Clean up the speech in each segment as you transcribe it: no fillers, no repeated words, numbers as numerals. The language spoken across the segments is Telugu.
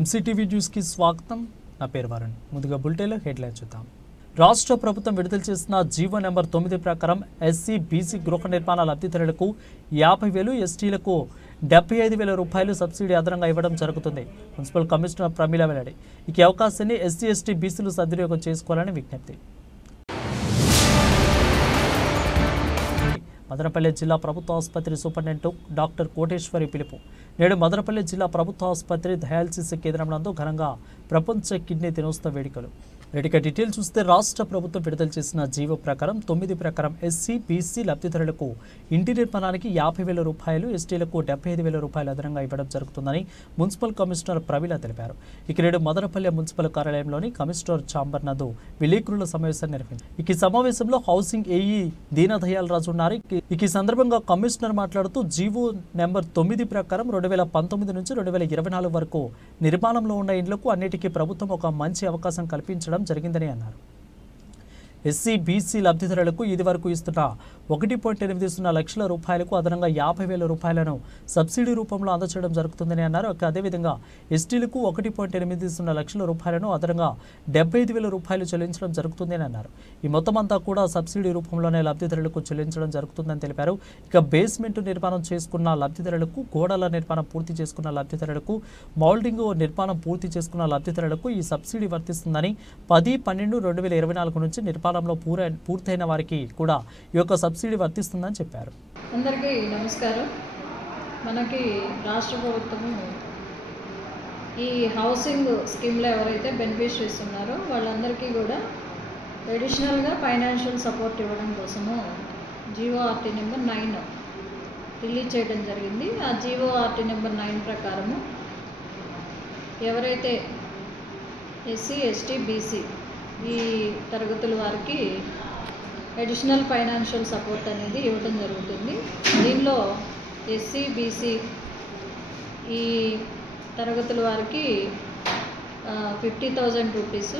ఎంసీటీవీ న్యూస్కి స్వాగతం. నా పేరు వరుణ్. ముందుగా బులెటిన్లో హెడ్లైన్ చూద్దాం. రాష్ట్ర ప్రభుత్వం విడుదల చేసిన జీవో నెంబర్ 9 ప్రకారం ఎస్సీ బీసీ గృహ నిర్మాణ లబ్ధిదారులకు 50,000, ఎస్టీలకు 75,000 రూపాయలు సబ్సిడీ అదనంగా ఇవ్వడం జరుగుతుంది. మున్సిపల్ కమిషనర్ ప్రమీల వెల్లడి. ఈ అవకాశాన్ని ఎస్సీ ఎస్టీ బీసీలు సద్వినియోగం చేసుకోవాలని విజ్ఞప్తి. మదనపల్లి జిల్లా ప్రభుత్వ ఆసుపత్రి సూపరింటెండెంట్ డాక్టర్ కోటేశ్వరి పిలుపు. నేడు మదనపల్లి జిల్లా ప్రభుత్వ ఆసుపత్రి డయాలసిస్ కేంద్రం నందు ఘనంగా ప్రపంచ కిడ్నీ దినోత్సవ వేడుకలు. రెడ్డిగా డీటెయిల్ చూస్తే రాష్ట్ర ప్రభుత్వం విడుదల చేసిన జీవో ప్రకారం 9 ప్రకారం ఎస్సీ బీసీ లబ్ధిదారులకు ఇంటి నిర్మాణానికి 50,000 రూపాయలు, ఎస్టీలకు 75,000 రూపాయలు అదనంగా ఇవ్వడం జరుగుతుందని మున్సిపల్ కమిషనర్ ప్రవీల తెలిపారు. ఇక నేడు మదనపల్లి మున్సిపల్ కార్యాలయంలోని కమిషనర్ ఛాంబర్ నందు విలేకరుల సమావేశం నిర్వహించారు. ఈ సమావేశంలో హౌసింగ్ ఏఈ దీనదయాల్ రాజు ఉన్నారు. ఈ సందర్భంగా కమిషనర్ మాట్లాడుతూ జీవో నెంబర్ 9 ప్రకారం 2019 నుంచి 2024 వరకు నిర్మాణంలో ఉన్న ఇండ్లకు అన్నిటికీ ప్రభుత్వం ఒక మంచి అవకాశం కల్పించడం జరిగిందని అన్నారు. ఎస్సీ బీసీ లబ్ధిదారులకు ఇది వరకు ఇస్తున్న 1.80 లక్షల రూపాయలకు అదనంగా 50,000 రూపాయలను సబ్సిడీ రూపంలో అందజేయడం జరుగుతుందని అన్నారు. అదేవిధంగా ఎస్టీలకు 1.80 లక్షల రూపాయలను అదనంగా 75,000 రూపాయలు చెల్లించడం జరుగుతుందని అన్నారు. ఈ మొత్తం అంతా కూడా సబ్సిడీ రూపంలోనే లబ్ధిదారులకు చెల్లించడం జరుగుతుందని తెలిపారు. ఇక బేస్మెంట్ నిర్మాణం చేసుకున్న లబ్ధిదారులకు, గోడల నిర్మాణం పూర్తి చేసుకున్న లబ్ధిదారులకు, మౌల్డింగ్ నిర్మాణం పూర్తి చేసుకున్న లబ్ధిదారులకు ఈ సబ్సిడీ వర్తిస్తుందని 10/12/2024 నుంచి నిర్మాణంలో పూర్తయిన వారికి కూడా ఈ యొక్క సబ్సిడీ వర్తిస్తుందని చెప్పారు. అందరికీ నమస్కారం. మనకి రాష్ట్ర ప్రభుత్వము ఈ హౌసింగ్ స్కీమ్లో ఎవరైతే బెనిఫిషరీస్ ఉన్నారో వాళ్ళందరికీ కూడా అడిషనల్గా ఫైనాన్షియల్ సపోర్ట్ ఇవ్వడం కోసము జీఓఆర్టీ నెంబర్ 9 రిలీజ్ చేయడం జరిగింది. ఆ జీఓఆర్టీ నెంబర్ 9 ప్రకారము ఎవరైతే ఎస్సీ ఎస్టీ బీసీ ఈ తరగతుల వారికి అడిషనల్ ఫైనాన్షియల్ సపోర్ట్ అనేది ఇవ్వడం జరుగుతుంది. దీనిలో ఎస్సీ బీసీ ఈ తరగతుల వారికి 50,000 రూపీస్,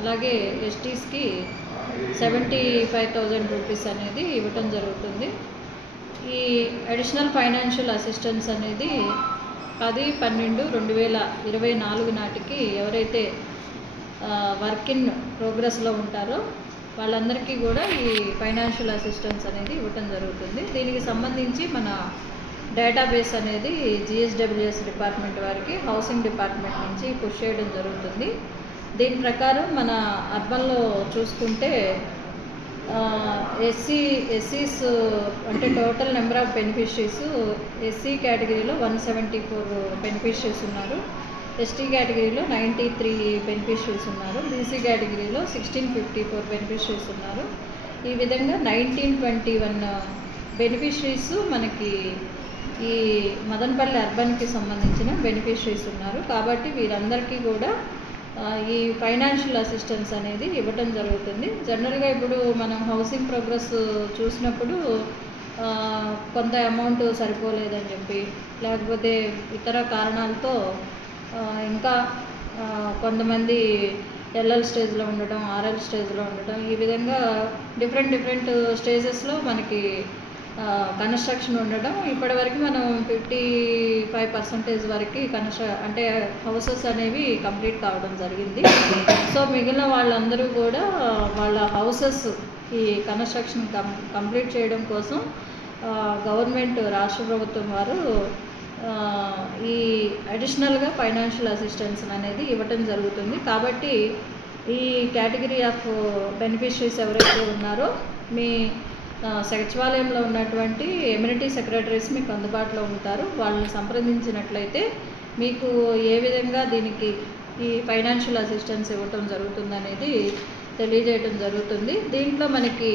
అలాగే ఎస్టీస్కి 75,000 రూపీస్ అనేది ఇవ్వటం జరుగుతుంది. ఈ అడిషనల్ ఫైనాన్షియల్ అసిస్టెన్స్ అనేది 10/12/2024 నాటికి ఎవరైతే వర్క్ ఇన్ ప్రోగ్రెస్లో ఉంటారో వాళ్ళందరికీ కూడా ఈ ఫైనాన్షియల్ అసిస్టెన్స్ అనేది ఇవ్వటం జరుగుతుంది. దీనికి సంబంధించి మన డేటాబేస్ అనేది జిఎస్డబ్ల్యూఎస్ డిపార్ట్మెంట్ వారికి హౌసింగ్ డిపార్ట్మెంట్ నుంచి పుష్ చేయడం జరుగుతుంది. దీని ప్రకారం మన అర్బన్లో చూసుకుంటే ఎస్సీస్ అంటే total number of beneficiaries SC కేటగిరీలో 174 బెనిఫిషరీస్ ఉన్నారు, ఎస్టీ కేటగిరీలో 93 బెనిఫిషరీస్ ఉన్నారు, బీసీ కేటగిరీలో 1654 బెనిఫిషరీస్ ఉన్నారు. ఈ విధంగా 1921 బెనిఫిషరీస్ మనకి ఈ మదనపల్లి అర్బన్కి సంబంధించిన బెనిఫిషరీస్ ఉన్నారు. కాబట్టి వీరందరికీ కూడా ఈ ఫైనాన్షియల్ అసిస్టెన్స్ అనేది ఇవ్వటం జరుగుతుంది. జనరల్గా ఇప్పుడు మనం హౌసింగ్ ప్రోగ్రెస్ చూసినప్పుడు కొంత అమౌంట్ సరిపోలేదని చెప్పి, లేకపోతే ఇతర కారణాలతో ఇంకా కొంతమంది ఎల్ఎల్ స్టేజ్లో ఉండటం, ఆర్ఎల్ స్టేజ్లో ఉండటం, ఈ విధంగా డిఫరెంట్ స్టేజెస్లో మనకి కన్స్ట్రక్షన్ ఉండడం. ఇప్పటివరకు మనం 55% వరకు అంటే హౌసెస్ అనేవి కంప్లీట్ కావడం జరిగింది. సో మిగిలిన వాళ్ళందరూ కూడా వాళ్ళ హౌసెస్ ఈ కన్స్ట్రక్షన్ కంప్లీట్ చేయడం కోసం గవర్నమెంట్ రాష్ట్ర ప్రభుత్వం వారు ఈ అడిషనల్గా ఫైనాన్షియల్ అసిస్టెన్స్ అనేది ఇవ్వటం జరుగుతుంది. కాబట్టి ఈ కేటగిరీ ఆఫ్ బెనిఫిషరీస్ ఎవరైతే ఉన్నారో మీ సచివాలయంలో ఉన్నటువంటి ఎమ్యూనిటీ సెక్రటరీస్ మీకు అందుబాటులో ఉంటారు. వాళ్ళని సంప్రదించినట్లయితే మీకు ఏ విధంగా దీనికి ఈ ఫైనాన్షియల్ అసిస్టెన్స్ ఇవ్వటం జరుగుతుందనేది తెలియజేయటం జరుగుతుంది. దీంట్లో మనకి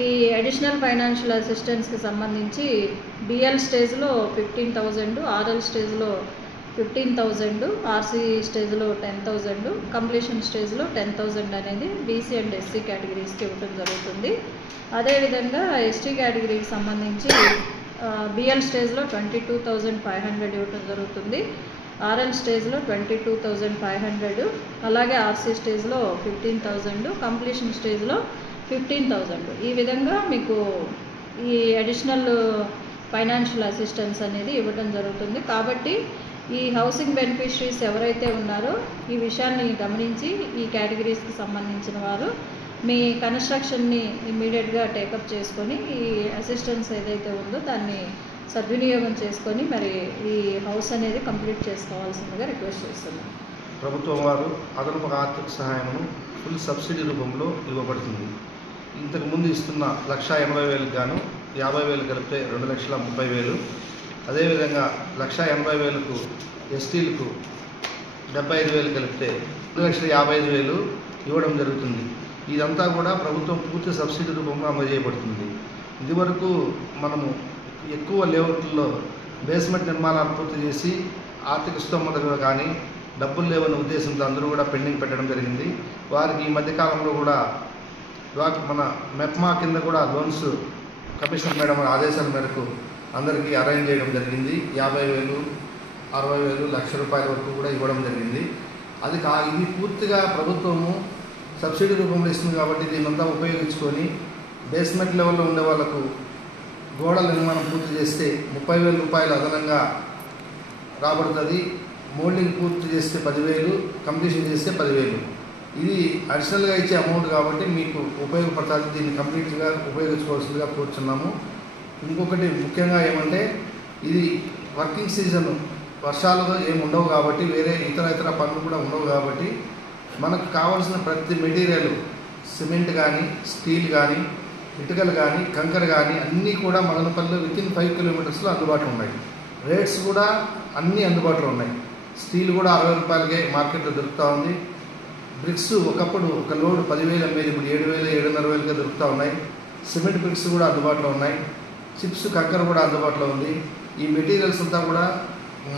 ఈ అడిషనల్ ఫైనాన్షియల్ అసిస్టెన్స్కి సంబంధించి బిఎల్ స్టేజ్లో 15,000, ఆర్ఎల్ స్టేజ్లో 15,000, ఆర్సీ స్టేజ్లో 10,000, కంప్లీషన్ స్టేజ్లో 10,000 అనేది బీసీ అండ్ ఎస్సీ కేటగిరీస్కి ఇవ్వటం జరుగుతుంది. అదేవిధంగా ఎస్టీ కేటగిరీకి సంబంధించి బిఎల్ స్టేజ్లో 22,500 ఇవ్వటం జరుగుతుంది, ఆర్ఎల్ స్టేజ్లో 22,500, అలాగే ఆర్సీ స్టేజ్లో 15,000, కంప్లీషన్ స్టేజ్లో 15,000. ఈ విధంగా మీకు ఈ అడిషనల్ ఫైనాన్షియల్ అసిస్టెన్స్ అనేది ఇవ్వడం జరుగుతుంది. కాబట్టి ఈ హౌసింగ్ బెనిఫిషరీస్ ఎవరైతే ఉన్నారో ఈ విషయాన్ని గమనించి ఈ కేటగిరీస్కి సంబంధించిన వారు మీ కన్స్ట్రక్షన్ని ఇమ్మీడియట్గా టేకప్ చేసుకొని ఈ అసిస్టెన్స్ ఏదైతే ఉందో దాన్ని సద్వినియోగం చేసుకొని మరి ఈ హౌస్ అనేది కంప్లీట్ చేసుకోవాల్సిందిగా రిక్వెస్ట్ చేస్తున్నాను. ప్రభుత్వం వారు అదనపు ఆర్థిక సహాయమును ఫుల్ సబ్సిడీ రూపంలో ఇవ్వబడుతుంది. ఇంతకుముందు ఇస్తున్న 1,80,000 గాను 50,000 కలిపితే 2,30,000. అదేవిధంగా 1,80,000కు ఎస్టీలకు 75,000 కలిపితే 2,55,000 ఇవ్వడం జరుగుతుంది. ఇదంతా కూడా ప్రభుత్వం పూర్తి సబ్సిడీ రూపంలో అమలు చేయబడుతుంది. ఇదివరకు మనము ఎక్కువ లేఅవుట్లలో బేస్మెంట్ నిర్మాణాలు పూర్తి చేసి ఆర్థిక స్తోమతగా కానీ డబ్బులు లేవని ఉద్దేశంతో అందరూ కూడా పెండింగ్ పెట్టడం జరిగింది. వారికి ఈ మధ్యకాలంలో కూడా మన మెప్మా కింద కూడా లోన్స్ కమిషనర్ మేడం ఆదేశాల మేరకు అందరికీ అరేంజ్ చేయడం జరిగింది. 50,000, 60,000, ₹1,00,000 వరకు కూడా ఇవ్వడం జరిగింది. ఇది పూర్తిగా ప్రభుత్వము సబ్సిడీ రూపంలో ఇస్తుంది కాబట్టి దీన్నంతా ఉపయోగించుకొని బేస్మెంట్ లెవెల్లో ఉండే వాళ్ళకు గోడల నిర్మాణం పూర్తి చేస్తే ₹30,000 అదనంగా రాబడుతుంది. మోల్డింగ్ పూర్తి చేస్తే 10,000, కంప్లీషన్ చేస్తే 10,000. ఇది అడిషనల్గా ఇచ్చే అమౌంట్ కాబట్టి మీకు ఉపయోగపడుతుంది. దీన్ని కంప్లీట్గా ఉపయోగించుకోవాల్సిందిగా కోరుచున్నాము. ఇంకొకటి ముఖ్యంగా ఏమంటే ఇది వర్కింగ్ సీజన్, వర్షాలు ఏమి ఉండవు కాబట్టి వేరే ఇతర పనులు కూడా ఉండవు కాబట్టి మనకు కావాల్సిన ప్రతి మెటీరియల్ సిమెంట్ కానీ స్టీల్ కానీ ఇటుకలు కానీ కంకర కానీ అన్నీ కూడా మదనపల్లిలో వితిన్ 5 కిలోమీటర్స్లో అందుబాటులో ఉన్నాయి. రేట్స్ కూడా అన్నీ అందుబాటులో ఉన్నాయి. స్టీల్ కూడా ₹60కే మార్కెట్లో దొరుకుతూ ఉంది. బ్రిక్స్ ఒకప్పుడు ఒక లోడ్ 10,000 అమ్మేది, ఇప్పుడు 7,000, 7,500కే దొరుకుతూ ఉన్నాయి. సిమెంట్ బ్రిక్స్ కూడా అందుబాటులో ఉన్నాయి. చిప్స్ కంకర కూడా అందుబాటులో ఉంది. ఈ మెటీరియల్స్ అంతా కూడా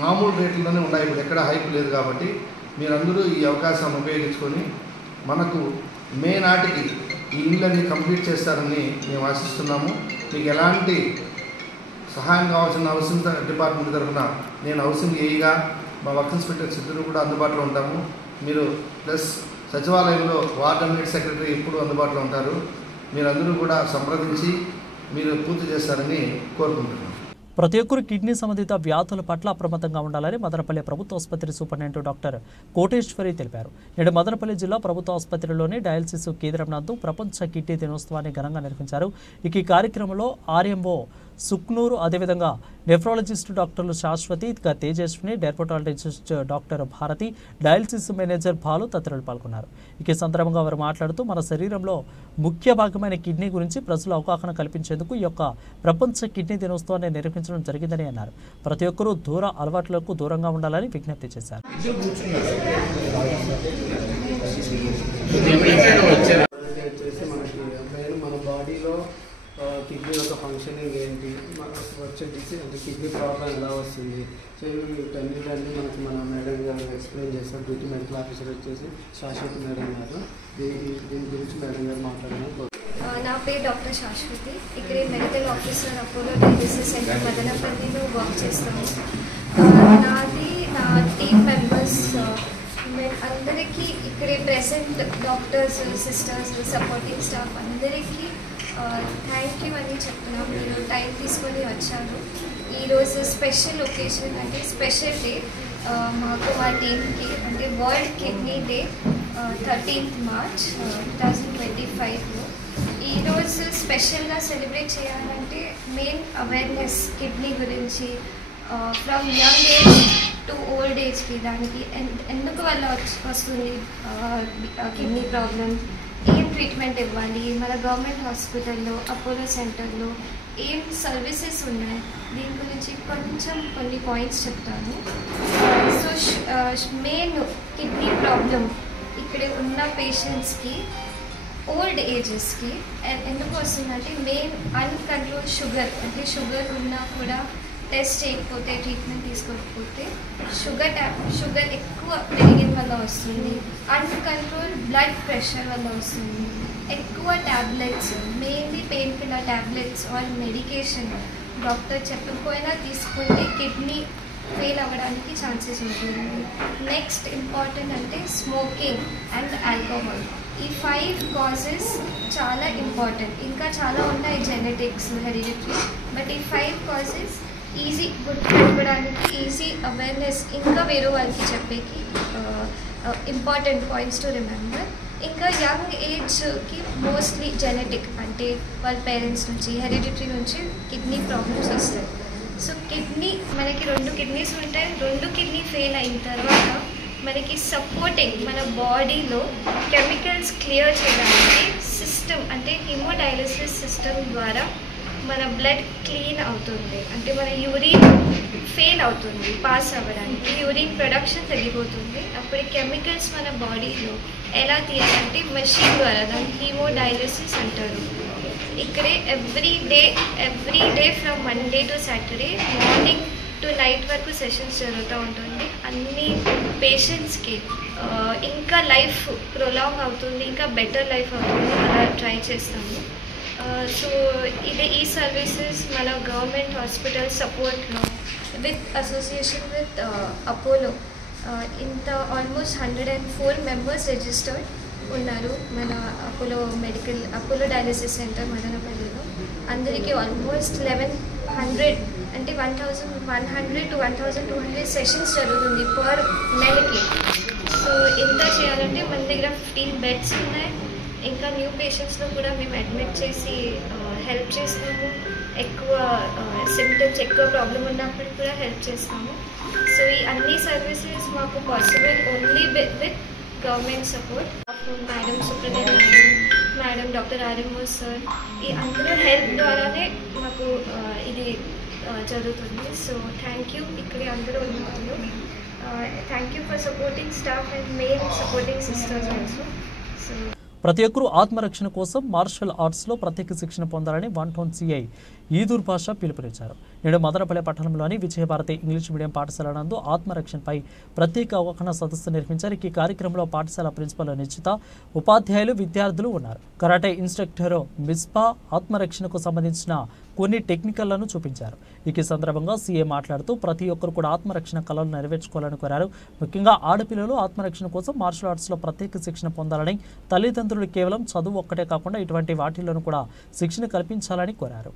మామూలు రేట్లలోనే ఉన్నాయి. ఇప్పుడు ఎక్కడ హైప్ లేదు కాబట్టి మీరందరూ ఈ అవకాశాన్ని ఉపయోగించుకొని మనకు మే నాటికి ఈ ఇళ్ళని కంప్లీట్ చేస్తారని మేము ఆశిస్తున్నాము. మీకు ఎలాంటి సహాయం కావాల్సిన హౌసింగ్ డిపార్ట్మెంట్ తరఫున నేను హౌసింగ్ ఏఈగా మా వర్క్ ఇన్స్పెక్టర్ ఇద్దరు కూడా అందుబాటులో ఉంటాము. మీరు ప్లస్ సచివాలయంలో వార్డ్ అడ్మినిస్ట్రేటివ్ సెక్రటరీ ఎప్పుడు అందుబాటులో ఉంటారు. మీరందరూ కూడా సంప్రదించి మీరు పూర్తి చేస్తారని కోరుకుంటున్నాను. ప్రతి ఒక్కరు కిడ్నీ సంబంధిత వ్యాధుల పట్ల అప్రమత్తంగా ఉండాలని మదనపల్లి ప్రభుత్వ ఆసుపత్రి సూపరింటెండెంట్ డాక్టర్ కోటేశ్వరి తెలిపారు. నేడు మదనపల్లి జిల్లా ప్రభుత్వ ఆసుపత్రిలోని డయాలసిస్ కేంద్రం నందు ప్రపంచ కిడ్నీ దినోత్సవాన్ని ఘనంగా నిర్వహించారు. ఈ కార్యక్రమంలో ఆర్ఎంఓ సుక్నూరు, అదేవిధంగా నెఫ్రాలజిస్ట్ డాక్టర్లు Shashwati, Tejaswini, dermatologist doctor Bharati, dialysis manager Balu తదితరులు పాల్గొన్నారు. ఈ సందర్భంగా వారు మాట్లాడుతూ మన శరీరంలో ముఖ్య భాగమైన కిడ్నీ గురించి ప్రజలు అవగాహన కల్పించేందుకు ఈ యొక్క ప్రపంచ కిడ్నీ దినోత్సవాన్ని నిర్వహించడం జరిగిందని అన్నారు. ప్రతి ఒక్కరూ దూర అలవాట్లకు దూరంగా ఉండాలని విజ్ఞప్తి చేశారు. కిడ్నీ యొక్క ఫంక్షనింగ్ ఏంటి, వచ్చే డిసీజ్ అంటే కిడ్నీ ప్రాబ్లం ఎలా వస్తుంది, సో వీటన్నిటిని మనకి మన మేడం గారు ఎక్స్ప్లెయిన్ చేస్తారు. డ్యూటీ మెడికల్ ఆఫీసర్ వచ్చేసి శాశ్వతి మేడం గారు. దీని గురించి మేడం గారు మాట్లాడినారు. నా పేరు డాక్టర్ శాశ్వతి. ఇక్కడే medical officer Apollo dialysis centre మదనపల్లిలో వర్క్ చేస్తాము. నా టీమ్ మెంబర్స్ అందరికీ ఇక్కడే present doctors, sisters, supporting staff అందరికీ థ్యాంక్ యూ అని చెప్తున్నాం. మీరు టైం తీసుకొని వచ్చారు. ఈరోజు స్పెషల్ ఒకేషన్ అంటే స్పెషల్ డే మాకు మా టీమ్కి, అంటే world kidney day 13th March 2025లో. ఈరోజు స్పెషల్గా సెలబ్రేట్ చేయాలంటే మెయిన్ అవేర్నెస్ కిడ్నీ గురించి from young age to old ఏజ్కి, దానికి ఎందుకు వల్ల వస్తుంది కిడ్నీ ప్రాబ్లం, ఏం ట్రీట్మెంట్ ఇవ్వాలి, మన గవర్నమెంట్ హాస్పిటల్లో, అపోలో సెంటర్లో ఏం సర్వీసెస్ ఉన్నాయి, దీని గురించి కొన్ని పాయింట్స్ చెప్తాను. సో మెయిన్ కిడ్నీ ప్రాబ్లం ఇక్కడ ఉన్న పేషెంట్స్కి ఓల్డ్ ఏజెస్కి ఎందుకు వస్తుందంటే మెయిన్ అన్కంట్రోల్ షుగర్, అంటే షుగర్ ఉన్నా కూడా టెస్ట్ చేయకపోతే, ట్రీట్మెంట్ తీసుకోకపోతే షుగర్ ఎక్కువ పెరిగిన వల్ల వస్తుంది. అన్కంట్రోల్ బ్లడ్ ప్రెషర్ వల్ల వస్తుంది. ఎక్కువ tablets, mainly pain killer tablets or medication doctor చెప్పకపోయినా తీసుకుంటే కిడ్నీ ఫెయిల్ అవ్వడానికి ఛాన్సెస్ ఉంటుంది. నెక్స్ట్ ఇంపార్టెంట్ అంటే స్మోకింగ్ అండ్ ఆల్కహాల్. ఈ 5 కాజెస్ చాలా ఇంపార్టెంట్. ఇంకా చాలా ఉన్నాయి, జెనెటిక్స్, హెరిడిటరీ, బట్ ఈ 5 కాజెస్ ఈజీ గుర్తుపెట్టుకోవడానికి ఈజీ అవేర్నెస్ ఇంకా వేరే వాళ్ళకి చెప్పేకి ఇంపార్టెంట్ పాయింట్స్ టు రిమెంబర్. ఇంకా యంగ్ ఏజ్కి మోస్ట్లీ జెనెటిక్ అంటే వాళ్ళ పేరెంట్స్ నుంచి హెరిడిటరీ నుంచి కిడ్నీ ప్రాబ్లమ్స్ వస్తాయి. సో కిడ్నీ మనకి 2 కిడ్నీస్ ఉంటాయి. 2 కిడ్నీ ఫెయిల్ అయిన తర్వాత మనకి సపోర్టింగ్ మన బాడీలో కెమికల్స్ క్లియర్ చేయడానికి సిస్టమ్ అంటే హిమోడయాలిసిస్ సిస్టమ్ ద్వారా మన బ్లడ్ క్లీన్ అవుతుంది. అంటే మన యూరిన్ ఫెయిల్ అవుతుంది పాస్ అవ్వడానికి, యూరిన్ ప్రొడక్షన్ తగ్గిపోతుంది. అప్పుడు కెమికల్స్ మన బాడీలో ఎలా తీయాలంటే మెషిన్ ద్వారా, దాన్ని హీమోడయాలిసిస్ అంటారు. ఇక్కడే every day from Monday to Saturday morning to night వరకు సెషన్స్ జరుగుతూ ఉంటుంది. అన్ని పేషెంట్స్కి ఇంకా లైఫ్ ప్రొలాంగ్ అవుతుంది, ఇంకా బెటర్ లైఫ్ అవుతుంది, అలా ట్రై చేస్తాము. సో ఈ సర్వీసెస్ మన గవర్నమెంట్ హాస్పిటల్ సపోర్ట్లో విత్ అసోసియేషన్ విత్ అపోలో ఇంత ఆల్మోస్ట్ 104 మెంబర్స్ రిజిస్టర్డ్ ఉన్నారు మన అపోలో డయాలసిస్ సెంటర్ మదనపల్లిలో. అందరికీ ఆల్మోస్ట్ 1100 అంటే 1100 to 1200 సెషన్స్ జరుగుతుంది పర్ నెలకి. సో ఇంత చేయాలంటే మన దగ్గర 15 బెడ్స్ ఉన్నాయి. ఇంకా న్యూ పేషెంట్స్లో కూడా మేము అడ్మిట్ చేసి హెల్ప్ చేస్తాము. ఎక్కువ సిమ్టమ్స్ ఎక్కువ ప్రాబ్లం ఉన్నప్పుడు కూడా హెల్ప్ చేస్తాము. సో ఈ అన్ని సర్వీసెస్ మాకు possible only with government support. Madam Supradeep madam doctor RMO sir ఈ అందరూ హెల్ప్ ద్వారానే మాకు ఇది జరుగుతుంది. సో థ్యాంక్ యూ ఇక్కడ అందరూ ఉన్నారు. Thank you for supporting staff and main supporting sisters also. So ప్రతి ఒక్కరూ ఆత్మరక్షణ కోసం మార్షల్ ఆర్ట్స్లో ప్రత్యేక శిక్షణ పొందాలని 1 టౌన్ సిఐ ఈదూర్ పాషా పిలుపునిచ్చారు. నేడు మదనపల్లె పట్టణంలోని విజయభారతి ఇంగ్లీష్ మీడియం పాఠశాల నందు ఆత్మరక్షణపై ప్రత్యేక అవగాహన సదస్సు నిర్వహించారు. ఈ కార్యక్రమంలో పాఠశాల ప్రిన్సిపల్ నిశ్చిత, ఉపాధ్యాయులు, విద్యార్థులు ఉన్నారు. కరాటే ఇన్స్ట్రక్టర్ మిస్పా ఆత్మరక్షణకు సంబంధించిన కొన్ని టెక్నికల్లను చూపించారు. ఈ సందర్భంగా సీఏ మాట్లాడుతూ ప్రతి ఒక్కరు కూడా ఆత్మరక్షణ కళలు నెరవేర్చుకోవాలని కోరారు. ముఖ్యంగా ఆడపిల్లలు ఆత్మరక్షణ కోసం మార్షల్ ఆర్ట్స్లో ప్రత్యేక శిక్షణ పొందాలని, తల్లిదండ్రులు కేవలం చదువు ఒక్కటే కాకుండా ఇటువంటి వాటిల్లోనూ కూడా శిక్షణ కల్పించాలని కోరారు.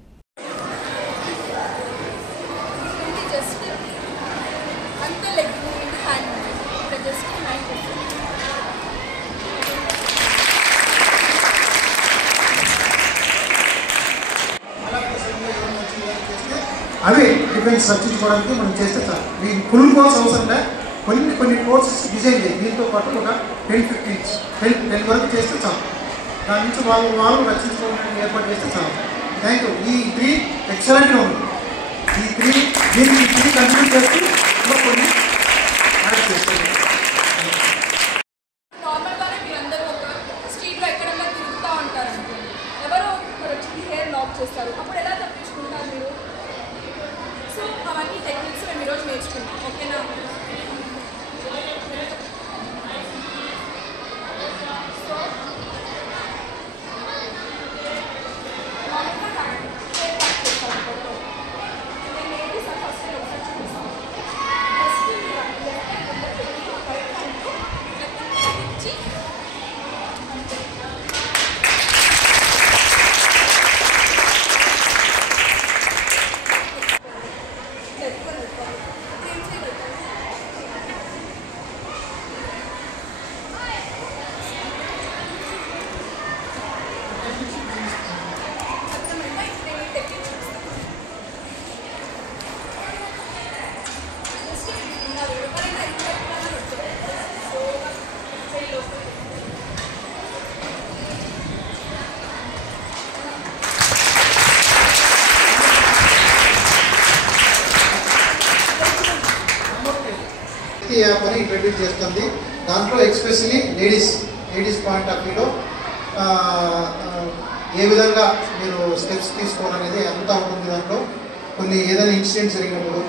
అవి డిఫెన్స్ రక్షించుకోవడానికి మనం చేస్తే చాలు. ఈ ఫుల్ కోర్స్ అవసరంగా కొన్ని కోర్సెస్ డిజైన్ చేయాలి. దీంతో పాటు ఒక 10 వరకు చేస్తే చాలు. దాని నుంచి వాళ్ళు రక్షించుకోవడానికి ఏర్పాటు చేస్తే చాలు. Thank you. ఈ 3 ఎక్సలెంట్గా ఉంది. దీనికి 3 కంటిన్యూ చేస్తూ ఇంకా కొన్ని యాడ్ చేస్తుంది. నార్మల్గానే మీరందరూ ఒక స్ట్రీట్లో ఎక్కడన్నా తిరుగుతూ ఉంటారు అనుకోండి, ఎవరో వచ్చి హెయిర్ లాక్ చేస్తారు, అప్పుడు ఎలా తప్పించుకుంటారు మీరు? సో అవన్నీ టెక్నిక్స్ మేము ఈరోజు నేర్చుకున్నాం. ఓకేనా? సో నేను ఏంటి సార్ ఫస్ట్ ఒకసారి చూపిస్తాను. ఫస్ట్ ఇచ్చి అంతే. యాప్ అని ఇంట్రడ్యూస్ చేస్తుంది. దాంట్లో ఎక్స్పెషలీ లేడీస్ పాయింట్ ఆఫ్ వ్యూలో ఏ విధంగా మీరు స్టెప్స్ తీసుకోవాలనేది అంతా ఉంటుంది. దాంట్లో కొన్ని ఏదైనా ఇన్సిడెంట్స్ జరిగినప్పుడు,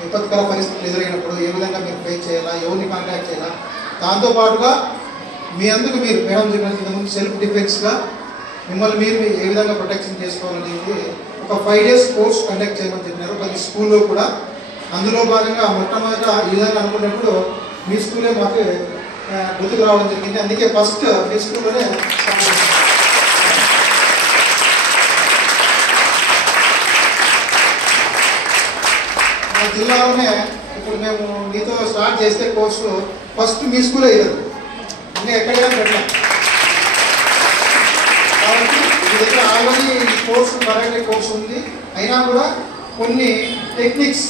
విపత్కర పరిస్థితులు ఎదురైనప్పుడు ఏ విధంగా మీరు ఫేస్ చేయాలా, ఎవరిని కాంటాక్ట్ చేయాలా, దాంతోపాటుగా మీ అందుకు మీరు మేడం చెప్పిన ముందు సెల్ఫ్ డిఫెన్స్గా మిమ్మల్ని మీరు ఏ విధంగా ప్రొటెక్షన్ చేసుకోవాలనేది ఒక 5 days కోర్స్ కండక్ట్ చేయమని చెప్పినారు ప్రతి స్కూల్లో కూడా. అందులో భాగంగా మొట్టమొదట ఈ విధంగా అనుకున్నప్పుడు మీ స్కూలే మాకు గుర్తుకు రావడం జరిగింది. అందుకే ఫస్ట్ మీ స్కూల్లోనే జిల్లాలోనే ఇప్పుడు మేము మీతో స్టార్ట్ చేస్తే కోర్సు ఫస్ట్ మీ స్కూలే ఇవ్వదు, ఇంకా ఎక్కడైనా పెట్టాం. కాబట్టి మీ దగ్గర ఆల్రెడీ కోర్సు కరాటే కోర్సు ఉంది, అయినా కూడా కొన్ని టెక్నిక్స్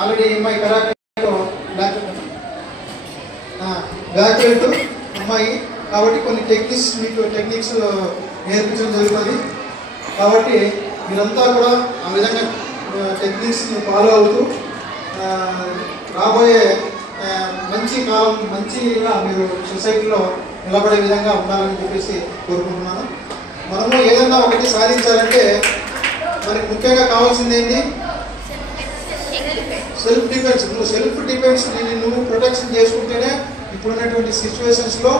ఆల్రెడీ అమ్మాయి కరాటేలో బ్లాక్ బెల్ట్ అమ్మాయి, కాబట్టి కొన్ని టెక్నిక్స్ నేర్పించడం జరుగుతుంది. కాబట్టి మీరంతా కూడా ఆ విధంగా టెక్నిక్స్ని ఫాలో అవుతూ రాబోయే మంచి కాలం మంచిగా మీరు సొసైటీలో నిలబడే విధంగా ఉండాలని చెప్పేసి కోరుకుంటున్నాను. మనము ఏదన్నా ఒకటి సాధించాలంటే మనకి ముఖ్యంగా కావాల్సింది ఏంటి? Self defence. సెల్ఫ్ డిఫెన్స్ నువ్వు ప్రొటెక్షన్ చేసుకుంటేనే ఇప్పుడున్నటువంటి సిచ్యువేషన్స్లో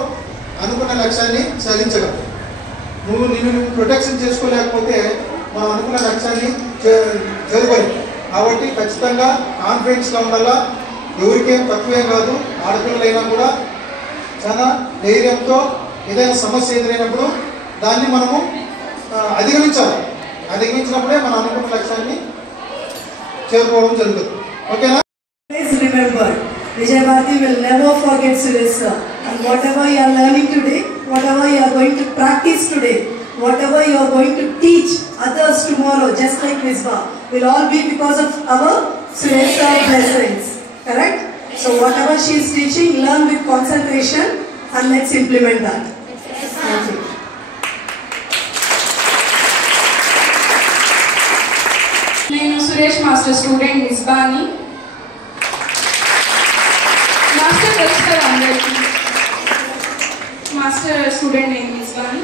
అనుకున్న లక్ష్యాన్ని సాధించగలవు. నువ్వు ప్రొటెక్షన్ చేసుకోలేకపోతే మనం అనుకున్న లక్ష్యాన్ని చేరుకోలేము. కాబట్టి ఖచ్చితంగా కాన్ఫిడెన్స్గా ఉండాలా. ఎవరికేం తక్కువేం కాదు, ఆడపిల్లలైనా కూడా చాలా ధైర్యంతో ఏదైనా సమస్య ఎదురైనప్పుడు దాన్ని మనము అధిగమించాలి. అధిగమించినప్పుడే మనం అనుకున్న లక్ష్యాన్ని చేరుకోవడం జరుగుతుంది. ఓకేనా? Please remember, Vijayabhati will never forget Suresh sir. And whatever you are learning today, whatever you are going to practice today, whatever you are going to teach others tomorrow, just like Misbah, will all be because of our Suresh sir blessings. Correct? So whatever she is teaching, learn with concentration and let's implement that. Thank you. నేను సురేష్ మాస్టర్ స్టూడెంట్ మిస్బాని. మాస్టర్ తెలుసు కదా అందరికీ, మాస్టర్ స్టూడెంట్ నేను మిస్బాని.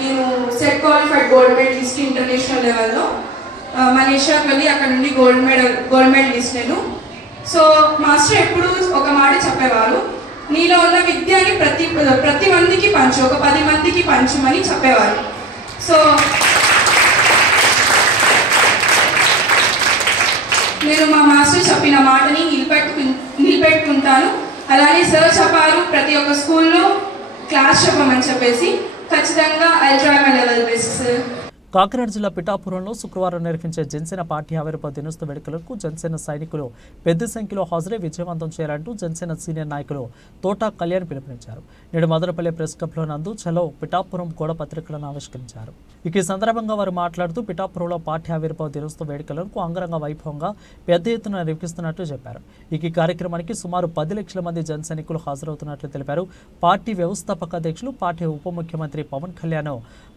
నేను SET qualified gold medalist international లెవెల్లో మనీషా వెళ్ళి అక్కడ నుండి గోల్డ్ మెడలిస్ట్ నేను. సో మాస్టర్ ఎప్పుడు ఒక మాట చెప్పేవారు, నీలో ఉన్న విద్యని ప్రతి మందికి పంచు, ఒక 10 మందికి పంచమని చెప్పేవారు. సో నేను మా మాస్టర్ చెప్పిన మాటని నిలబెట్టుకుంటాను. అలానే సార్ చెప్పారు ప్రతి ఒక్క స్కూల్లో క్లాస్ చెప్పమని చెప్పేసి, ఖచ్చితంగా I try my level best sir. Kakinada జిల్లా పిఠాపురంలో శుక్రవారం నిర్వహించే జనసేన పార్టీ ఆవిర్భావ దినోత్సవ వేడుకలకు జనసేన సైనికులు పెద్ద సంఖ్యలో హాజరై విజయవంతం చేయాలంటూ జనసేన సీనియర్ నాయకులు తోటా కళ్యాణ్ పిలుపునిచ్చారు. నేడు మదనపల్లి ప్రెస్ క్లబ్లో నందు చలో పిఠాపురం గోడ పత్రికలను ఆవిష్కరించారు. ఈ సందర్భంగా వారు మాట్లాడుతూ పిఠాపురంలో పార్టీ ఆవిర్భావ దినోత్సవ వేడుకలకు అంగరంగ వైభవంగా పెద్ద ఎత్తున నిర్వహిస్తున్నట్లు చెప్పారు. ఈ కార్యక్రమానికి సుమారు 10 లక్షల మంది జన సైనికులు హాజరవుతున్నట్లు తెలిపారు. పార్టీ వ్యవస్థాపక అధ్యక్షులు పార్టీ ఉప ముఖ్యమంత్రి పవన్ కళ్యాణ్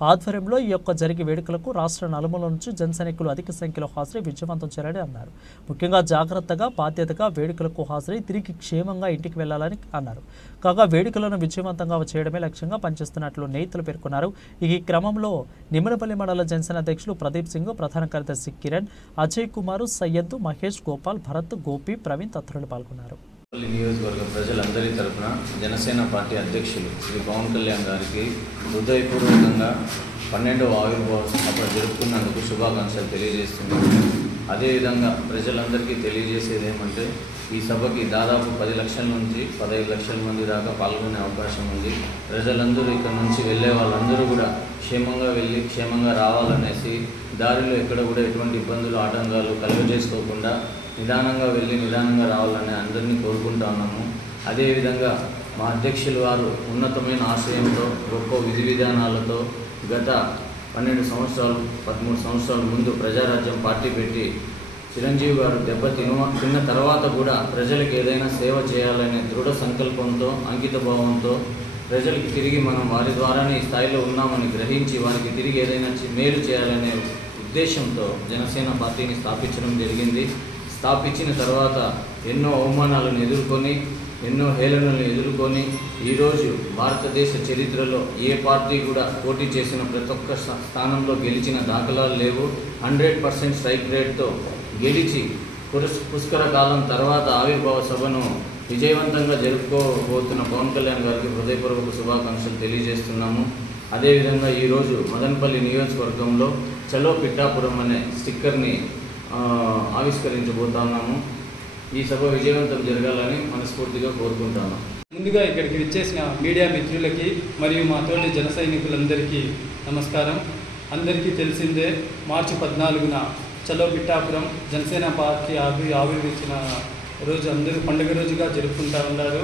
ఆధ్వర్యంలో ఈ యొక్క జరిగే వేడుకలకు రాష్ట్ర నలుమూల నుంచి జన సైనికులు అధిక సంఖ్యలో హాజరై విజయవంతం చేయాలని అన్నారు. ముఖ్యంగా జాగ్రత్తగా బాధ్యతగా వేడుకలకు హాజరై తిరిగి క్షేమంగా ఇంటికి వెళ్లాలని అన్నారు. కాగా వేడుకలను విజయవంతంగా చేయడమే లక్ష్యంగా పనిచేస్తున్నట్లు నేతలు పేర్కొన్నారు. ఈ క్రమంలో నిమ్మలపల్లి మండల జనసేన అధ్యక్షులు ప్రదీప్ సింగ్, ప్రధాన కార్యదర్శి కిరణ్, అజయ్ కుమార్, సయ్యద్, మహేష్, గోపాల్, భరత్, గోపి, ప్రవీణ్ తదితరులు పాల్గొన్నారు. నియోజకవర్గ ప్రజలందరి తరఫున జనసేన పార్టీ అధ్యక్షులు శ్రీ పవన్ కళ్యాణ్ గారికి హృదయపూర్వకంగా 12వ ఆవిర్భావ సభ జరుపుకున్నందుకు శుభాకాంక్షలు తెలియజేస్తున్నాను. అదేవిధంగా ప్రజలందరికీ తెలియజేసేది ఏమంటే, ఈ సభకి దాదాపు 10 లక్షల నుంచి 15 లక్షల మంది దాకా పాల్గొనే అవకాశం ఉంది. ప్రజలందరూ ఇక్కడ నుంచి వెళ్ళే వాళ్ళందరూ కూడా క్షేమంగా వెళ్ళి క్షేమంగా రావాలనేసి, దారిలో ఎక్కడ కూడా ఎటువంటి ఇబ్బందులు ఆటంకాలు కలుగజేసుకోకుండా నిదానంగా వెళ్ళి నిదానంగా రావాలని అందరినీ కోరుకుంటా ఉన్నాము. అదేవిధంగా మా అధ్యక్షులు వారు ఉన్నతమైన ఆశయంతో, గొప్ప విధి విధానాలతో గత 12 సంవత్సరాలు 13 సంవత్సరాల ముందు ప్రజారాజ్యం పార్టీ పెట్టి చిరంజీవి గారు తిన్న తర్వాత కూడా ప్రజలకు ఏదైనా సేవ చేయాలనే దృఢ సంకల్పంతో, అంకిత భావంతో, ప్రజలకు తిరిగి మనం వారి ద్వారానే ఈ స్థాయిలో ఉన్నామని గ్రహించి వారికి తిరిగి ఏదైనా మేలు చేయాలనే ఉద్దేశంతో జనసేన పార్టీని స్థాపించడం జరిగింది. స్థాపించిన తర్వాత ఎన్నో అవమానాలను ఎదుర్కొని, ఎన్నో హేళనలను ఎదుర్కొని ఈరోజు భారతదేశ చరిత్రలో ఏ పార్టీ కూడా పోటీ చేసిన ప్రతి ఒక్క స్థానంలో గెలిచిన దాఖలాలు లేవు. 100% స్ట్రైక్ రేట్తో గెలిచి పుష్కర కాలం తర్వాత ఆవిర్భావ సభను విజయవంతంగా జరుపుకోబోతున్న పవన్ కళ్యాణ్ గారికి హృదయపూర్వక శుభాకాంక్షలు తెలియజేస్తున్నాము. అదేవిధంగా ఈరోజు మదనపల్లి నియోజకవర్గంలో చలో పిఠాపురం అనే స్టిక్కర్ని ఆవిష్కరించబోతున్నాము. ఈ సభ విజయవంతం జరగాలని మనస్ఫూర్తిగా కోరుకుంటాను. ముందుగా ఇక్కడికి విచ్చేసిన మీడియా మిత్రులకి మరియు మా తోటి జన సైనికులందరికీ నమస్కారం. అందరికీ తెలిసిందే, మార్చి 14న చలో పిఠాపురం జనసేన పార్టీ ఆవిర్భించిన రోజు అందరూ పండుగ రోజుగా జరుపుకుంటూ ఉన్నారు.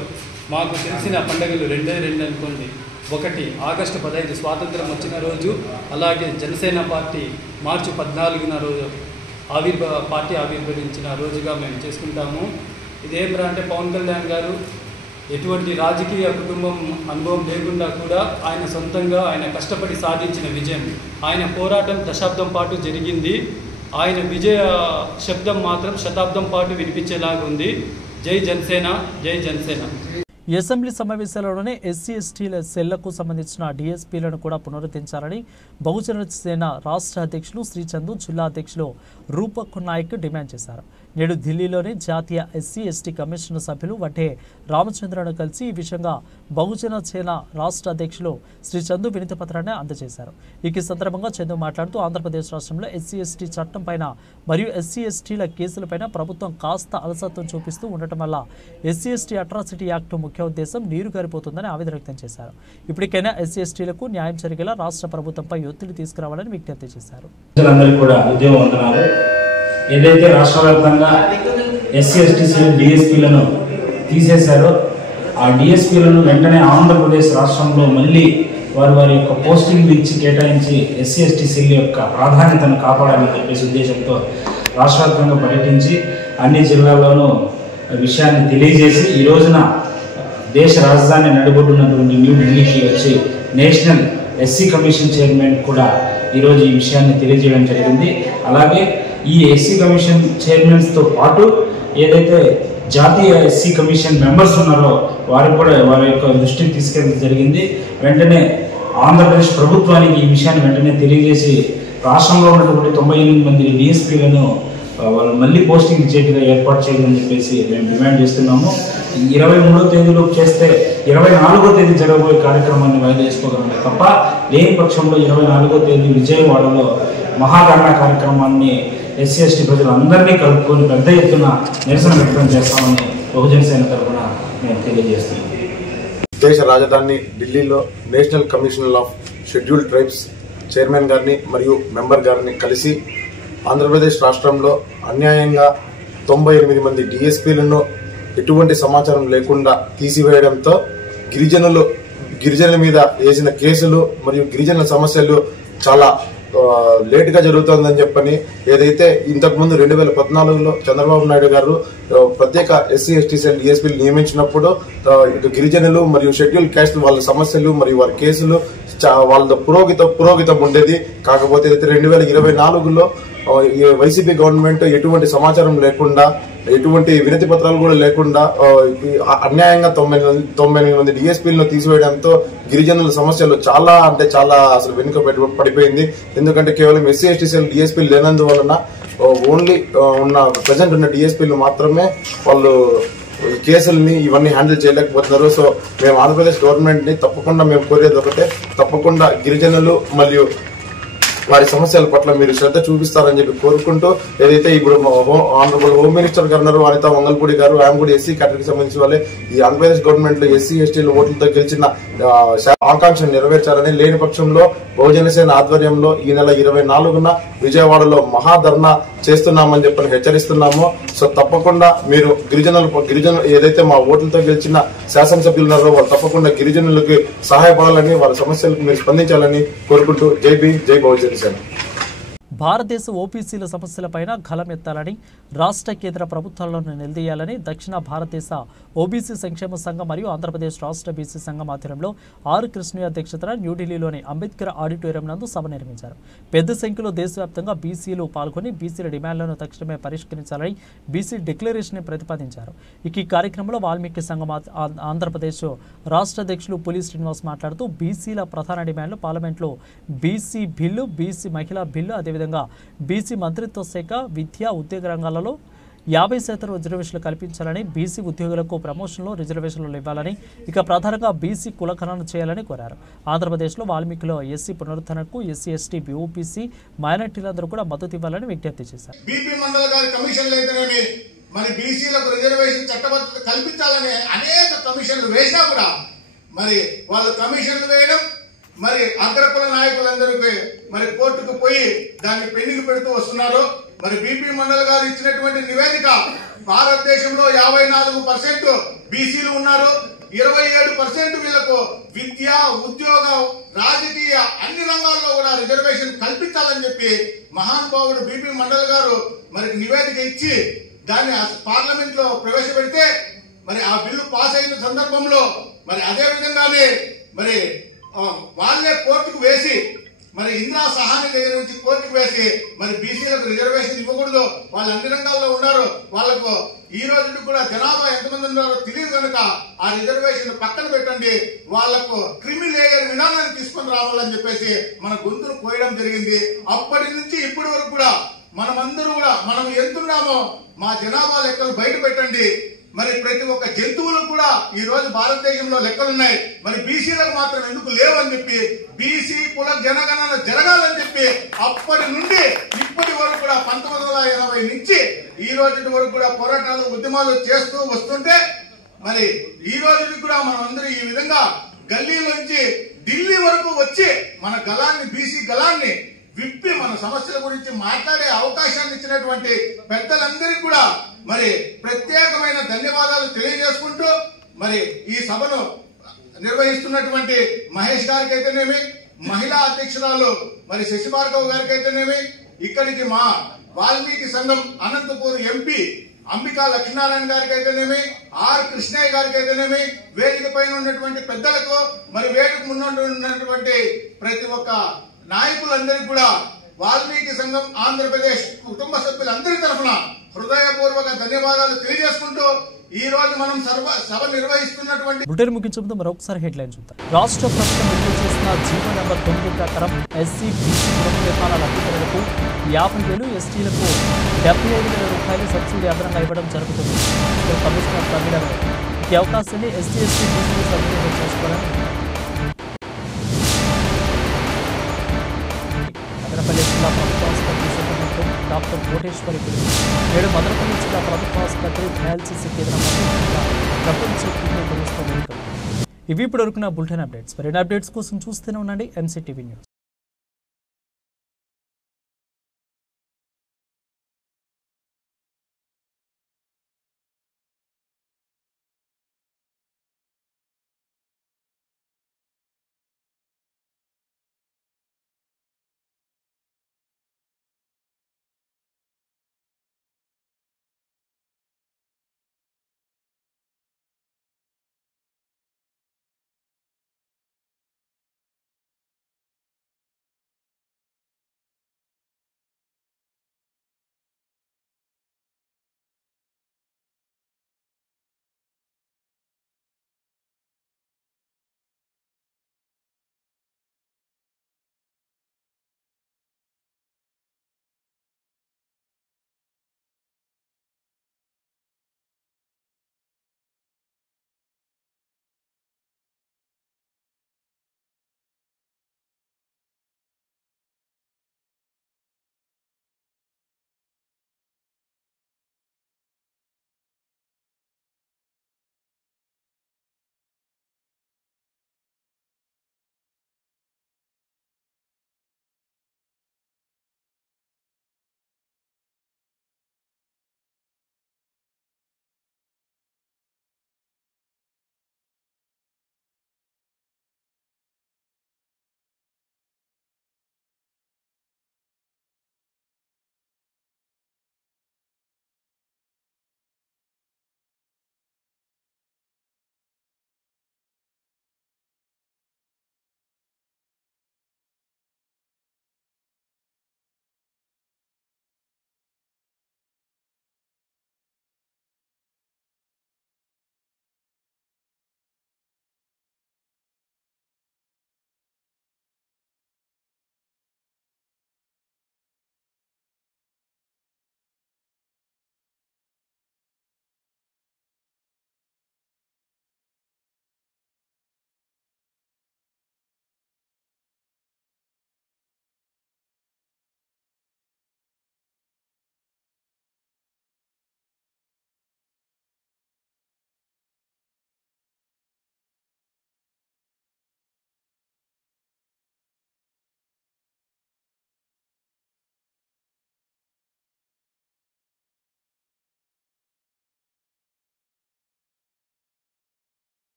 మాకు తెలిసిన పండుగలు రెండే అనుకోండి. ఒకటి ఆగస్టు 15 స్వాతంత్రం వచ్చిన రోజు, అలాగే జనసేన పార్టీ మార్చి 14న రోజు పార్టీ ఆవిర్భవించిన రోజుగా మేము చేసుకుంటాము. ఇదేమిరా అంటే పవన్ కళ్యాణ్ గారు ఎటువంటి రాజకీయ కుటుంబం అనుభవం లేకుండా కూడా ఆయన సొంతంగా ఆయన కష్టపడి సాధించిన విజయం. ఆయన పోరాటం దశాబ్దం పాటు జరిగింది. ఆయన విజయ శబ్దం మాత్రం శతాబ్దం పాటు వినిపించేలాగా ఉంది. జై జనసేన, జై జనసేన. అసెంబ్లీ సమావేశాలలోనే ఎస్సీ ఎస్టీల సెల్లకు సంబంధించిన డిఎస్పీలను కూడా పునరుద్ధరించాలని బహుజన సేన రాష్ట్ర అధ్యక్షులు శ్రీచందు, జిల్లా అధ్యక్షులు రూపక్ నాయక్ డిమాండ్ చేశారు. నేడు ఢిల్లీలోని జాతీయ ఎస్సీ ఎస్టీ కమిషన్ సభ్యులు వడ్డే రామచంద్రను కలిసి ఈ విషయంగా బహుజన సేన రాష్ట్ర అధ్యక్షులు శ్రీచందు వినతి పత్రాన్ని అందజేశారు. ఈ సందర్భంగా చందు మాట్లాడుతూ ఆంధ్రప్రదేశ్ రాష్ట్రంలో ఎస్సీ ఎస్టీ చట్టం పైన మరియు ఎస్సీ ఎస్టీల కేసులపైన ప్రభుత్వం కాస్త అలసత్వం చూపిస్తూ ఉండటం వల్ల ఎస్సీ ఎస్టీ అట్రాసిటీ యాక్ట్ ముఖ్య ఉద్దేశం నీరు గారిపోతుందని ఆవేదన వ్యక్తం చేశారు. ఇప్పటికైనా ఎస్సీ ఎస్టీలకు న్యాయం జరిగేలా రాష్ట్ర ప్రభుత్వంపై ఒత్తిడి తీసుకురావాలని విజ్ఞప్తి చేశారు. ఏదైతే రాష్ట్ర వ్యాప్తంగా ఎస్సీ ఎస్టీ డిఎస్పీలను తీసేశారో ఆ డిఎస్పీలను వెంటనే ఆంధ్రప్రదేశ్ రాష్ట్రంలో మళ్ళీ వారి యొక్క పోస్టింగ్ ఇచ్చి కేటాయించి ఎస్సీ ఎస్టీ సెల్ యొక్క ప్రాధాన్యతను కాపాడాలని చెప్పేసి ఉద్దేశంతో రాష్ట్ర వ్యాప్తంగా పర్యటించి అన్ని జిల్లాల్లోనూ విషయాన్ని తెలియజేసి ఈ రోజున దేశ రాజధాని నడుబొడ్డున్నటువంటి న్యూఢిల్లీకి వచ్చి నేషనల్ ఎస్సీ కమిషన్ చైర్మన్ కూడా ఈరోజు ఈ విషయాన్ని తెలియజేయడం జరిగింది. అలాగే ఈ ఎస్సీ కమిషన్ చైర్మన్స్తో పాటు ఏదైతే జాతీయ ఎస్సీ కమిషన్ మెంబర్స్ ఉన్నారో వారికి కూడా వారి యొక్క దృష్టికి తీసుకెళ్ళడం జరిగింది. వెంటనే ఆంధ్రప్రదేశ్ ప్రభుత్వానికి ఈ విషయాన్ని వెంటనే తెలియజేసి రాష్ట్రంలో ఉన్నటువంటి 98 మంది డిఎస్పీలను వాళ్ళు మళ్ళీ పోస్టింగ్ చేతిగా ఏర్పాటు చేయాలని చెప్పేసి మేము డిమాండ్ చేస్తున్నాము. 23వ తేదీలోపు చేస్తే 24వ తేదీ జరగబోయే కార్యక్రమాన్ని వాయిదా వేసుకోగలమే తప్ప లేని పక్షంలో 24వ తేదీ విజయవాడలో మహాధర్నా కార్యక్రమాన్ని ఎస్సీ ఎస్టీ ప్రజలందరినీ కలుపుకొని పెద్ద ఎత్తున నిరసన వ్యక్తం చేస్తామని బహుజన సేన తరఫున నేను తెలియజేస్తున్నాను. దేశ రాజధాని ఢిల్లీలో national commission of scheduled tribes chairman గారిని మరియు మెంబర్ గారిని కలిసి ఆంధ్రప్రదేశ్ రాష్ట్రంలో అన్యాయంగా 98 మంది డిఎస్పీలను ఎటువంటి సమాచారం లేకుండా తీసివేయడంతో గిరిజనుల మీద వేసిన కేసులు మరియు గిరిజనుల సమస్యలు చాలా లేటుగా జరుగుతుందని చెప్పని ఏదైతే ఇంతకుముందు 2014లో చంద్రబాబు నాయుడు గారు ప్రత్యేక ఎస్సీ ఎస్టీ సెల్ డిఎస్పీలు నియమించినప్పుడు గిరిజనులు మరియు షెడ్యూల్ క్యాస్ట్ వాళ్ళ సమస్యలు మరియు వారి కేసులు వాళ్ళ పురోగతం ఉండేది. కాకపోతే 2024లో వైసీపీ గవర్నమెంట్ ఎటువంటి సమాచారం లేకుండా ఎటువంటి వినతి పత్రాలు కూడా లేకుండా అన్యాయంగా 98 మంది డిఎస్పీలను తీసివేయడంతో గిరిజనుల సమస్యలు చాలా అసలు వెనుక పడిపోయింది. ఎందుకంటే కేవలం ఎస్సీ ఎస్టీ సెల్ డిఎస్పీలు లేనందువలన ఓన్లీ ప్రజెంట్ ఉన్న డిఎస్పీలు మాత్రమే వాళ్ళు ఈ కేసుల్ని ఇవన్నీ హ్యాండిల్ చేయలేకపోతున్నారు. సో మేము ఆంధ్రప్రదేశ్ గవర్నమెంట్ ని తప్పకుండా మేము కోరేది ఒకటే, తప్పకుండా గిరిజనులు మరియు వారి సమస్యల పట్ల మీరు శ్రద్ధ చూపిస్తారని చెప్పి కోరుకుంటూ ఏదైతే ఇప్పుడు ఆనరబుల్ హోమ్ మినిస్టర్ గారు ఉన్నారు అనితా వంగల్పూడి గారు, ఆమె కూడా ఎస్సీ కేటగిరీకి సంబంధించిన వాళ్ళే ఈ ఆంధ్రప్రదేశ్ గవర్నమెంట్ లో ఎస్సీ ఎస్టీల ఓట్లతో గెలిచిన ఆకాంక్షను నెరవేర్చాలని, లేని పక్షంలో బహుజన సేన ఆధ్వర్యంలో ఈ నెల 24న విజయవాడలో మహాధర్నా చేస్తున్నామని చెప్పని హెచ్చరిస్తున్నాము. సో తప్పకుండా మీరు గిరిజనులు ఏదైతే మా ఓట్లతో గెలిచిన శాసనసభ్యులు ఉన్నారో వాళ్ళు తప్పకుండా గిరిజనులకి సహాయపడాలని, వాళ్ళ సమస్యలకు మీరు స్పందించాలని కోరుకుంటూ జై భీమ్, జై బహుజన సేన. భారతదేశ ఓబీసీల సమస్యలపైన గళమెత్తాలని, రాష్ట్ర కేంద్ర ప్రభుత్వాలను నిలదీయాలని దక్షిణ భారతదేశ ఓబీసీ సంక్షేమ సంఘం మరియు ఆంధ్రప్రదేశ్ రాష్ట్ర బీసీ సంఘం ఆధ్వర్యంలో ఆర్ కృష్ణయ్య అధ్యక్షతన న్యూఢిల్లీలోని అంబేద్కర్ ఆడిటోరియం నందు సభ నిర్వహించారు. పెద్ద సంఖ్యలో దేశవ్యాప్తంగా బీసీలు పాల్గొని బీసీల డిమాండ్లను తక్షణమే పరిష్కరించాలని బీసీ డిక్లరేషన్ ప్రతిపాదించారు. ఈ కార్యక్రమంలో వాల్మీకి సంఘం ఆంధ్రప్రదేశ్ రాష్ట్ర అధ్యక్షులు పులి శ్రీనివాస్ మాట్లాడుతూ బీసీల ప్రధాన డిమాండ్లు పార్లమెంట్లో బీసీ బిల్లు, బీసీ మహిళా బిల్లు, అదేవిధంగా బీసీ మంత్రిత్వ శాఖ, విద్యా, ఉద్యోగ రంగాలలో 50% రిజర్వేషన్లు కల్పించాలని, బీసీ ఉద్యోగులకు ప్రమోషన్లో రిజర్వేషన్లు ఇవ్వాలని, ఇక ప్రధానంగా బీసీ కులగణన చేయాలని కోరారు. ఆంధ్రప్రదేశ్లో వాల్మీకిలో ఎస్సీ పునరుద్ధరణకు ఎస్సీ ఎస్టీ ఓబీసీ మైనార్టీలందరూ కూడా మద్దతు ఇవ్వాలని విజ్ఞప్తి చేశారు. మరి బీసీలకు రిజర్వేషన్ చట్టబద్ధత కల్పించాలనే అనేక కమిషన్లు వేసినా కూడా మరి వాళ్ళు కమిషన్లు వేయడం, మరి అగ్రకుల నాయకులందరికీ మరి కోర్టుకు పోయి దాన్ని పెండింగ్ పెడుతూ వస్తున్నారు. మరి బీపీ మండల్ గారు ఇచ్చినటువంటి నివేదిక భారతదేశంలో 54% బీసీలు ఉన్నారు, 27% వీళ్లకు విద్య, ఉద్యోగం, రాజకీయ అన్ని రంగాల్లో కూడా రిజర్వేషన్ కల్పించాలని చెప్పి మహానుభావుడు బీపీ మండల్ గారు మరి నివేదిక ఇచ్చి దాన్ని పార్లమెంట్ లో ప్రవేశపెడితే మరి ఆ బిల్లు పాస్ అయిన సందర్భంలో మరి అదే విధంగానే మరి వాళ్ళే కోర్టుకు వేసి మరి ఇందిరా సహాని దగ్గర నుంచి కోర్టుకు వేసి మరి బీసీలకు రిజర్వేషన్ ఇవ్వకూడదు, వాళ్ళు అన్ని రంగాల్లో ఉన్నారు, వాళ్ళకు ఈ రోజు కూడా జనాభా ఎంతమంది ఉన్నారో తెలియదు కనుక ఆ రిజర్వేషన్ పక్కన పెట్టండి, వాళ్లకు క్రిమి లేయర్ విధానాన్ని తీసుకొని రావాలని చెప్పేసి మన గొంతును కోయడం జరిగింది. అప్పటి నుంచి ఇప్పటి వరకు కూడా మనమందరూ కూడా మనం ఎంతున్నామో మా జనాభా లెక్కలు బయట పెట్టండి. మరి ప్రతి ఒక్క జంతువులకు కూడా ఈ రోజు భారతదేశంలో లెక్కలున్నాయి, మరి బీసీలకు మాత్రం ఎందుకు లేవని చెప్పి బీసీ కుల జనగణన జరగాలని చెప్పి అప్పటి నుండి ఇప్పటి వరకు కూడా 1980 నుంచి ఈ రోజు వరకు కూడా పోరాటాలు ఉద్యమాలు చేస్తూ వస్తుంటే మరి ఈ రోజుకి కూడా మనం అందరూ ఈ విధంగా గల్లీలోంచి ఢిల్లీ వరకు వచ్చి మన గలాన్ని బీసీ గలాన్ని విప్పి మన సమస్యల గురించి మాట్లాడే అవకాశాన్ని ఇచ్చినటువంటి పెద్దలందరికీ కూడా మరి ప్రత్యేకమైన ధన్యవాదాలు తెలియజేసుకుంటూ మరి ఈ సభను నిర్వహిస్తున్నటువంటి మహేష్ గారికి అయితేనేమి, మహిళా అధ్యక్షురాలు మరి శశిభార్గవ్ గారికి అయితేనేమి, ఇక్కడికి మా వాల్మీకి సంఘం అనంతపూర్ ఎంపీ అంబికా లక్ష్మీనారాయణ గారికి అయితేనేమి, ఆర్ కృష్ణయ్య గారికి అయితేనేమి, వేదిక పైన ఉన్నటువంటి పెద్దలకు మరి వేదిక ముందు ఉన్నటువంటి ప్రతి ఒక్క నాయకులందరికీ కూడా వాల్మీకి సంఘం ఆంధ్రప్రదేశ్ కుటుంబ సభ్యులందరి తరఫున హృదయపూర్వక ధన్యవాదాలు తెలియజేసుకుంటూ ఈ రోజు మనం సభ నిర్వహిస్తున్నటువంటి బులెటిన్ ముగించే మరొకసారి హెడ్లైన్ చూద్దాం. రాష్ట్ర ప్రభుత్వం విడుదల చేసిన జీవో నెంబర్ 9 ప్రకారం ఎస్సీ బీసీ గృహనిర్మాణ లబ్ధిదారులకు 50,000, ఎస్టీలకు 75,000 రూపాయలు సబ్సిడీ అదనంగా ఇవ్వడం జరుగుతుంది. కమిషనర్ ప్రమీల ఈ అవకాశాన్ని ఎస్సీ ఎస్టీ బీసీలు సద్వినియోగం చేసుకోవాలని మదనపల్లి జిల్లా ప్రభుత్వ ఆసుపత్రి సూపరింటెండెంట్ డాక్టర్ కోటేశ్వరి పిలుపు. నేడు మదనపల్లి జిల్లా ప్రభుత్వ ఆసుపత్రి డయాలసిస్ కేంద్రంలో ప్రపంచ కిడ్నీ దినోత్సవ వేడుకలు. ఇవి ఇప్పుడు వరకున్న బులెటిన్ అప్డేట్స్. మరిన్ని అప్డేట్స్ కోసం చూస్తూనే ఉండండి MCTV న్యూస్.